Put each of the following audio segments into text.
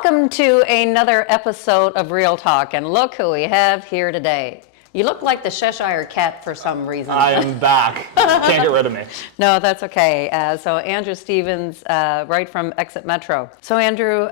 Welcome to another episode of Real Talk, and look who we have here today. You look like the Cheshire Cat for some reason. I am back. Can't get rid of me. No, that's okay. So Andrew Stevens, right from Exit Metro. So Andrew,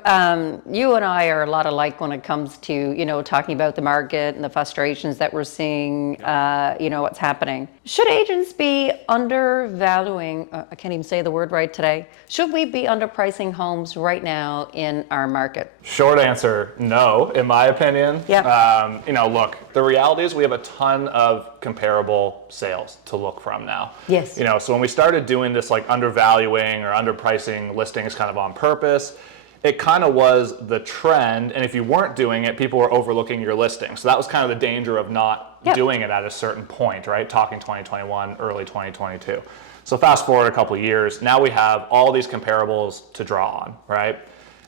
you and I are a lot alike when it comes to, talking about the market and the frustrations that we're seeing, what's happening. Should agents be undervaluing, I can't even say the word right today, should we be underpricing homes right now in our market? Short answer, no, in my opinion. Yeah. Look, the reality is we have a ton of comparable sales to look from now. Yes. So when we started doing this like undervaluing or underpricing listings kind of on purpose, it kind of was the trend, and if you weren't doing it, people were overlooking your listing. So that was kind of the danger of not doing it at a certain point, right? Talking 2021, early 2022. So fast forward a couple of years, now we have all these comparables to draw on, right?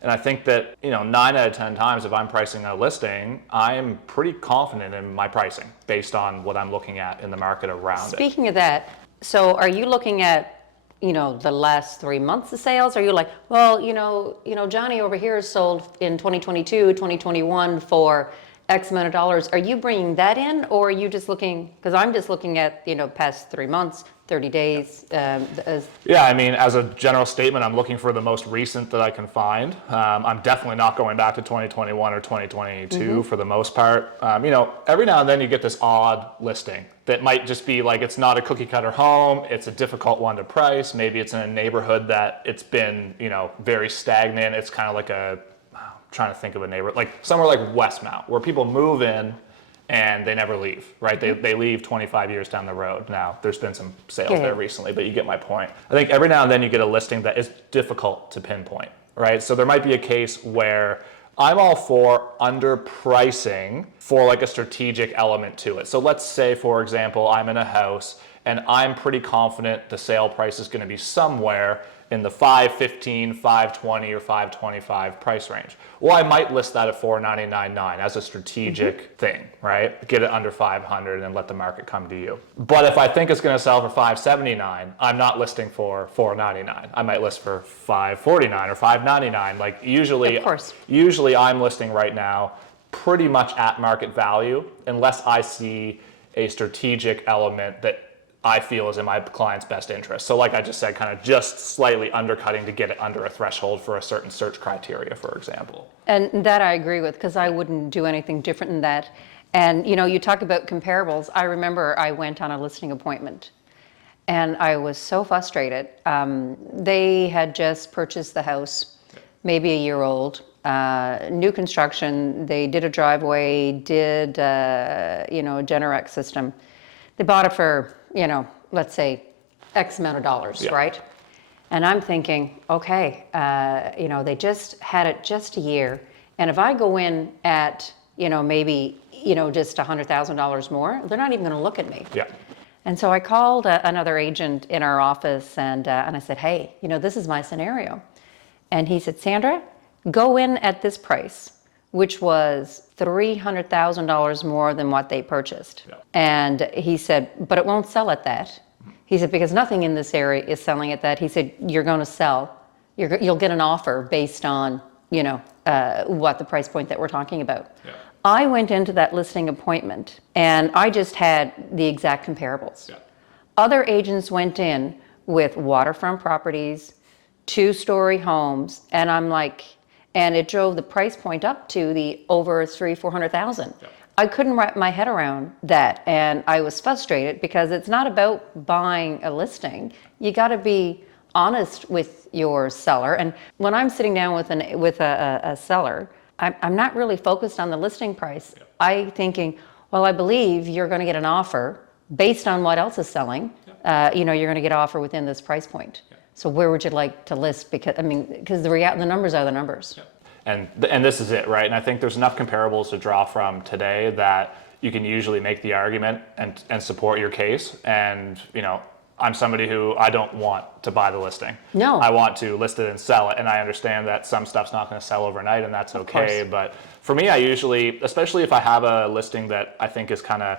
And I think that, 9 out of 10 times if I'm pricing a listing, I'm pretty confident in my pricing based on what I'm looking at in the market around it. Speaking of that, so are you looking at the last 3 months of sales? Are you like, well, Johnny over here sold in 2022, 2021 for X amount of dollars. Are you bringing that in, or are you just looking, because I'm just looking at, past 3 months, 30 days. As a general statement, I'm looking for the most recent that I can find. I'm definitely not going back to 2021 or 2022 for the most part. Every now and then you get this odd listing that might just be like, it's not a cookie cutter home, it's a difficult one to price. Maybe it's in a neighborhood that it's been, very stagnant. It's kind of like I'm trying to think of a neighborhood, like somewhere like Westmount, where people move in and they never leave, right? They leave 25 years down the road. Now, there's been some sales there recently, but you get my point. I think every now and then you get a listing that is difficult to pinpoint, right? So there might be a case where I'm all for underpricing for like a strategic element to it. So let's say, for example, I'm in a house and I'm pretty confident the sale price is going to be somewhere in the $515, $520, or $525 price range. Well, I might list that at $499.9 as a strategic thing, right? Get it under $500 and let the market come to you. But if I think it's going to sell for $579, I'm not listing for $499. I might list for $549 or $599. Like usually I'm listing right now pretty much at market value, unless I see a strategic element that I feel is in my client's best interest. So like I just said, kind of just slightly undercutting to get it under a threshold for a certain search criteria, for example. And that I agree with, because I wouldn't do anything different than that. And you talk about comparables. I remember I went on a listing appointment and I was so frustrated. They had just purchased the house, maybe a year old, new construction. They did a driveway, did a Generac system. They bought it for, let's say X amount of dollars, right? And I'm thinking, okay, they just had it just a year. And if I go in at, maybe, just $100,000 more, they're not even going to look at me. Yeah. And so I called another agent in our office and I said, hey, this is my scenario. And he said, Sandra, go in at this price, which was $300,000 more than what they purchased. Yeah. And he said, but it won't sell at that. He said, because nothing in this area is selling at that. He said, you're going to sell. You'll get an offer based on, what the price point that we're talking about. Yeah. I went into that listing appointment and I just had the exact comparables. Yeah. Other agents went in with waterfront properties, 2-story homes, and I'm like, and it drove the price point up to the over $300,000-$400,000. Yep. I couldn't wrap my head around that, and I was frustrated because it's not about buying a listing. You got to be honest with your seller. And when I'm sitting down with a seller, I'm not really focused on the listing price. Yep. I'm thinking, well, I believe you're going to get an offer based on what else is selling. Yep. You're going to get an offer within this price point. Yep. So where would you like to list? Because the numbers are the numbers. Yeah. And this is it, right? And I think there's enough comparables to draw from today that you can usually make the argument and support your case. And I'm somebody who I don't want to buy the listing. No. I want to list it and sell it. And I understand that some stuff's not going to sell overnight, and that's okay. But for me, I usually, especially if I have a listing that I think is kind of,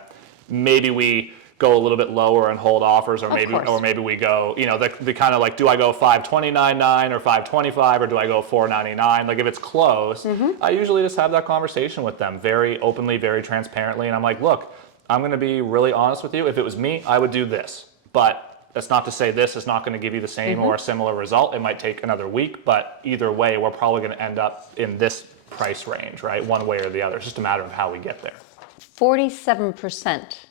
maybe we go a little bit lower and hold offers, or course. maybe we go, the kind of like, do I go 529.9 or 525, or do I go 499? Like if it's close, I usually just have that conversation with them very openly, very transparently, and I'm like, look, I'm going to be really honest with you. If it was me, I would do this, but that's not to say this is not going to give you the same or a similar result. It might take another week, but either way, we're probably going to end up in this price range, right? One way or the other. It's just a matter of how we get there. 47%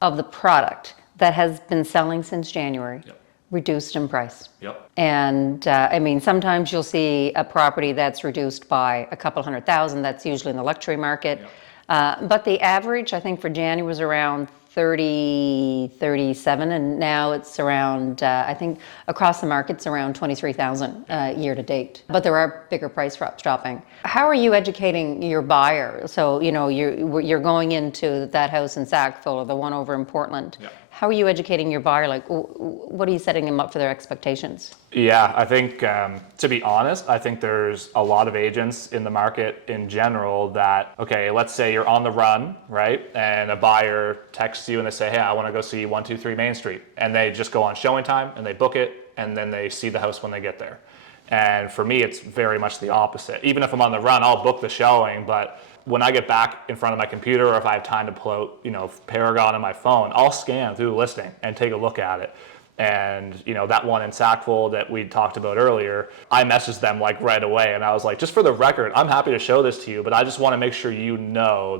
of the product that has been selling since January reduced in price. Yep. And I mean, sometimes you'll see a property that's reduced by a couple $100,000. That's usually in the luxury market. But the average, I think, for January was around 30, 37, and now it's around, I think, across the market's around 23,000 year to date. But there are bigger price dropping. How are you educating your buyer? So, you're going into that house in Sackville or the one over in Portland. How are you educating your buyer? Like, what are you setting them up for their expectations? Yeah, I think, to be honest, I think there's a lot of agents in the market in general that, okay, let's say you're on the run, right? And a buyer texts you and they say, hey, I want to go see 123 Main Street. And they just go on showing time and they book it, and then they see the house when they get there. And for me, it's very much the opposite. Even if I'm on the run, I'll book the showing, but when I get back in front of my computer, or if I have time to pull out, Paragon on my phone, I'll scan through the listing and take a look at it. And that one in Sackville that we talked about earlier, I messaged them like right away, and I was like, just for the record, I'm happy to show this to you, but I just want to make sure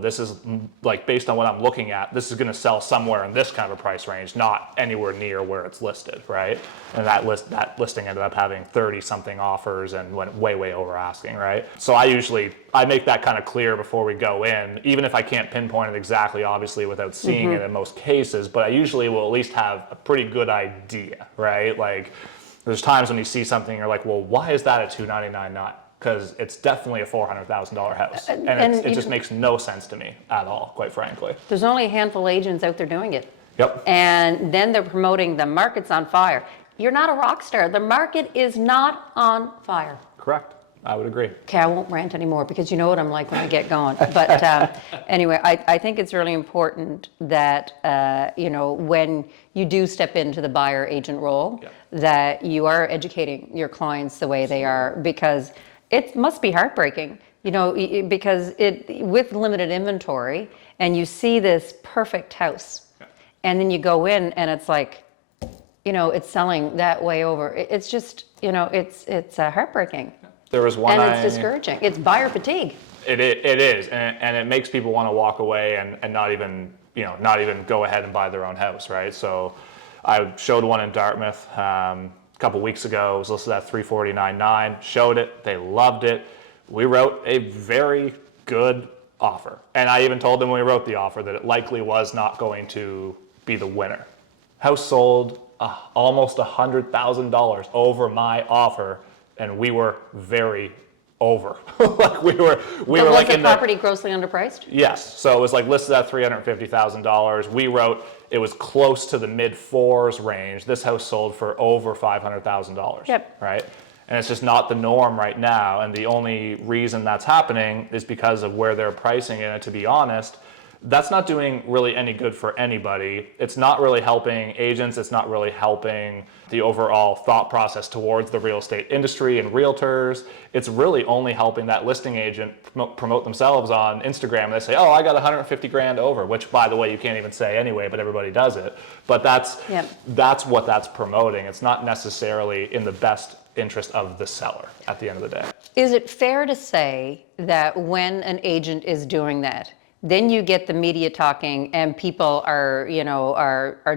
this is like based on what I'm looking at, this is going to sell somewhere in this kind of a price range, not anywhere near where it's listed, right? And that listing ended up having 30 something offers and went way over asking, right? So I make that kind of clear before we go in, even if I can't pinpoint it exactly, obviously, without seeing it in most cases, but I usually will at least have a pretty good idea, right? Like, there's times when you see something, you're like, well, why is that a $299 not? Because it's definitely a $400,000 house. And it just makes no sense to me at all, quite frankly. There's only a handful of agents out there doing it. Yep. And then they're promoting the market's on fire. You're not a rock star. The market is not on fire. Correct. I would agree. Okay, I won't rant anymore because you know what I'm like when I get going. But anyway, I think it's really important that, when you do step into the buyer agent role, that you are educating your clients the way they are, because it must be heartbreaking, because with limited inventory and you see this perfect house and then you go in and it's like, it's selling that way over. It's just, it's heartbreaking. There was one. And it's discouraging. It's buyer fatigue. It is, and it makes people want to walk away and not even go ahead and buy their own house, right? So I showed one in Dartmouth a couple weeks ago. It was listed at $349.9. Showed it. They loved it. We wrote a very good offer, and I even told them when we wrote the offer that it likely was not going to be the winner. House sold almost $100,000 over my offer. And we were very over. Like we were like in the property grossly underpriced? Yes. So it was like listed at $350,000. We wrote it was close to the mid fours range. This house sold for over $500,000. Yep. Right. And it's just not the norm right now. And the only reason that's happening is because of where they're pricing it. And to be honest, that's not doing really any good for anybody. It's not really helping agents. It's not really helping the overall thought process towards the real estate industry and realtors. It's really only helping that listing agent promote themselves on Instagram. And they say, oh, I got 150 grand over, which by the way, you can't even say anyway, but everybody does it. But that's what that's promoting. It's not necessarily in the best interest of the seller at the end of the day. Is it fair to say that when an agent is doing that, then you get the media talking and people are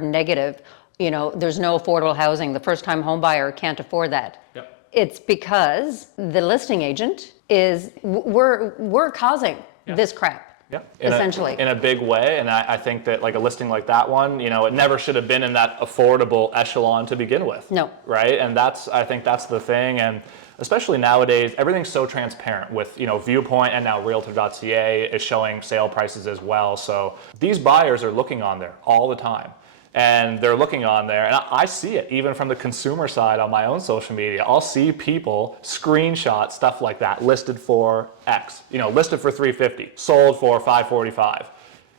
negative. There's no affordable housing. The first-time home buyer can't afford that. Yep. It's because the listing agent we're causing this crap. Yep. Essentially. In a big way. And I think that like a listing like that one, it never should have been in that affordable echelon to begin with. No. Right. And I think that's the thing. And especially nowadays, everything's so transparent with, Viewpoint, and now Realtor.ca is showing sale prices as well. So these buyers are looking on there all the time. And they're looking on there, and I see it even from the consumer side on my own social media. I'll see people screenshot stuff like that, listed for X, listed for $350, sold for $545.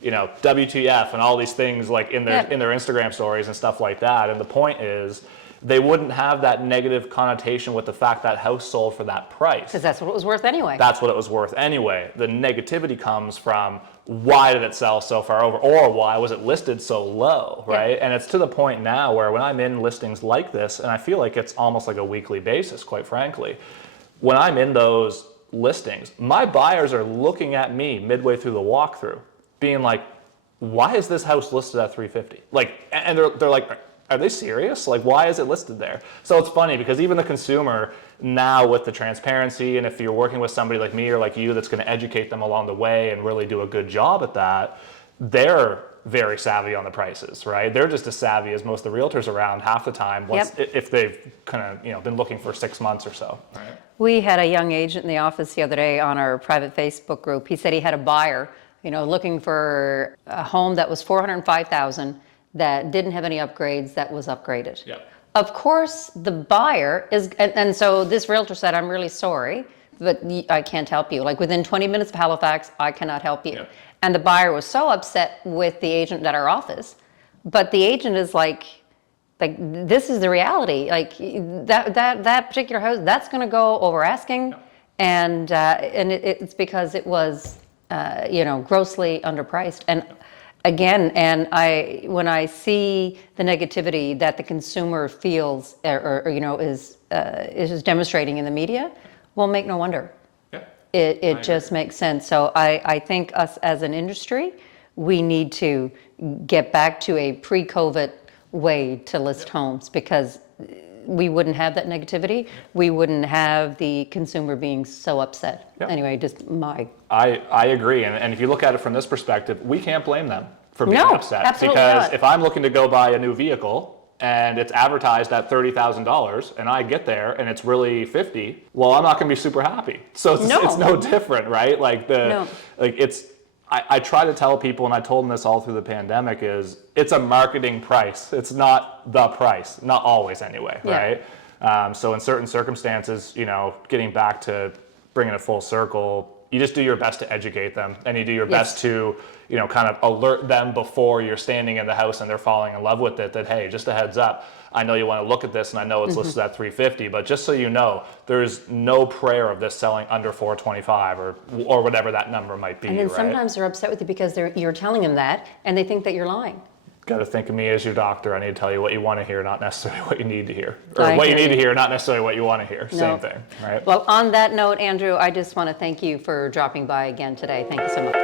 WTF and all these things like in their Instagram stories and stuff like that. And the point is, they wouldn't have that negative connotation with the fact that house sold for that price. Because that's what it was worth anyway. That's what it was worth anyway. The negativity comes from why did it sell so far over, or why was it listed so low, right? Yeah. And it's to the point now where when I'm in listings like this, and I feel like it's almost like a weekly basis, quite frankly, when I'm in those listings, my buyers are looking at me midway through the walkthrough, being like, why is this house listed at 350? Like, and they're like, are they serious? Like, why is it listed there? So it's funny because even the consumer now with the transparency, and if you're working with somebody like me or like you that's going to educate them along the way and really do a good job at that, they're very savvy on the prices, right? They're just as savvy as most of the realtors around half the time if they've kind of been looking for 6 months or so. Right? We had a young agent in the office the other day on our private Facebook group. He said he had a buyer, looking for a home that was $405,000 that didn't have any upgrades, that was upgraded. Yep. Of course, the buyer is, and so this realtor said, I'm really sorry, but I can't help you. Like within 20 minutes of Halifax, I cannot help you. Yep. And the buyer was so upset with the agent at our office, but the agent is like this is the reality. Like that particular house, that's going to go over asking, Yep. and it's because it was grossly underpriced. And again, when I see the negativity that the consumer feels or is demonstrating in the media, well, make no wonder. Yeah. It just makes sense. So I think us as an industry, we need to get back to a pre-COVID way to list homes, because we wouldn't have that negativity. We wouldn't have the consumer being so upset. Yep. Anyway, just my... I agree. And if you look at it from this perspective, we can't blame them for being upset. Absolutely because not. if I'm looking to go buy a new vehicle and it's advertised at $30,000 and I get there and it's really 50, well, I'm not going to be super happy. So it's no different, right? I try to tell people, and I told them this all through the pandemic, is it's a marketing price. It's not the price, not always anyway, Yeah. right? So in certain circumstances, getting back to bringing it full circle, you just do your best to educate them, and you do your best to, kind of alert them before you're standing in the house and they're falling in love with it, that, hey, just a heads up, I know you want to look at this and I know it's listed at 350, but just so you know, there's no prayer of this selling under 425 or whatever that number might be. And then right? sometimes they're upset with you because you're telling them that and they think that you're lying. Got to think of me as your doctor. I need to tell you what you want to hear, not necessarily what you need to hear. Or I what you hear need to you. hear, not necessarily what you want to hear. No. Same thing, right? Well, on that note, Andrew, I just want to thank you for dropping by again today. Thank you so much.